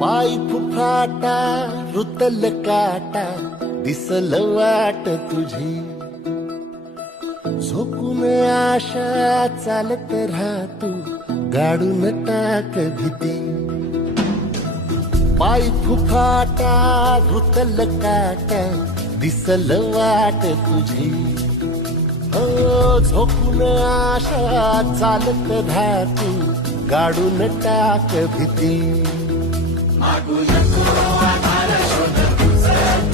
पाय फुफाटा रुतल काटा दिसल वाट तुझी झोकून आशा चालत राहतू गाडून टाक भीती पाय फुफाटा रुतल काटा दिसल वाट तुझी हो झोकून आशा चालत राहतू गाडून टाक भीती मागू नको आधार शोध तुझं